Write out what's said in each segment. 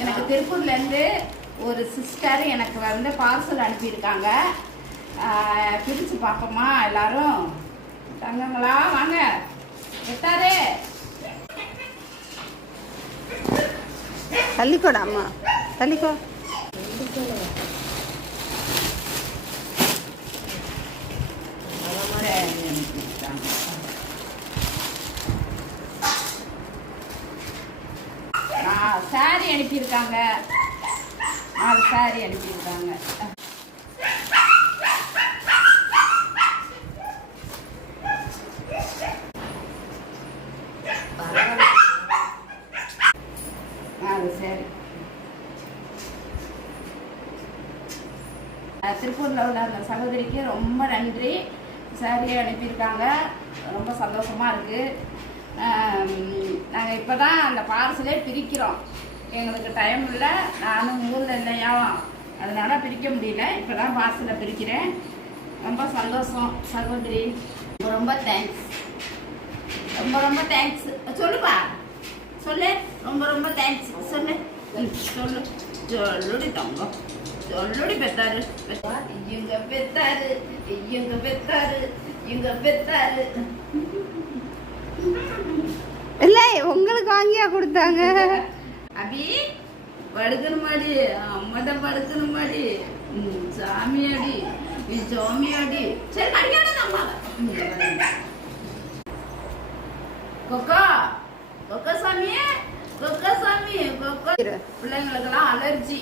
எனக்கு திருப்பூர்லேருந்து ஒரு சிஸ்டர் எனக்கு வந்து பார்சல் அனுப்பியிருக்காங்க. பிரித்து பார்ப்போமா எல்லாரும்? தங்கங்களா வாங்க எட்டாரே தள்ளிக்கோடா அம்மா, தள்ளிக்கோ. சாரி அனுப்பியிருக்காங்க, 4 சாரி அனுப்பியிருக்காங்க. சரி, திருப்பூரில் உள்ள அந்த சகோதரிக்கு ரொம்ப நன்றி. சாரியை அனுப்பியிருக்காங்க, ரொம்ப சந்தோஷமாக இருக்குது. நாங்கள் இப்போ தான் அந்த பார்சலே பிரிக்கிறோம். எங்களுக்கு டைம் இல்லை, நானும் ஊரில் இல்லையா, அதனால் பிரிக்க முடியல. இப்போ தான் பார்சலை பிரிக்கிறேன். ரொம்ப சந்தோஷம் சகோதரி, ரொம்ப தேங்க்ஸ், ரொம்ப ரொம்ப தேங்க்ஸ். சொல்லுப்பா, சொல்லு, ரொம்ப ரொம்ப தேங்க்ஸ் சொல்லு. சொல்லு, சொல்லுடி தங்கம், சொல்லுடி. பெத்தாரு இங்க பெத்தாரு, இங்க பெத்தாரு, இங்க பெத்தாரு. இல்லை, உங்களுக்கு வாங்கியா கொடுத்தாங்க? அபி படுக்கணுமாடி, அம்மாட்ட படுக்கணுமாடி, சாமியாடி, நீ சாமியாடி. சரி கடிக்காத அம்மா. கொக்கா கொக்கா சாமியே, கொக்கா சாமி, கொக்கா. பிள்ளைங்களுக்கெல்லாம் அலர்ஜி,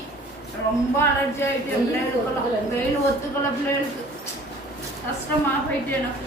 ரொம்ப அலர்ஜி ஆகிட்டு பிள்ளைங்களுக்கெல்லாம். வெயில் ஒத்துக்கல, பிள்ளைகளுக்கு கஷ்டமாக போயிட்டு எனக்கு.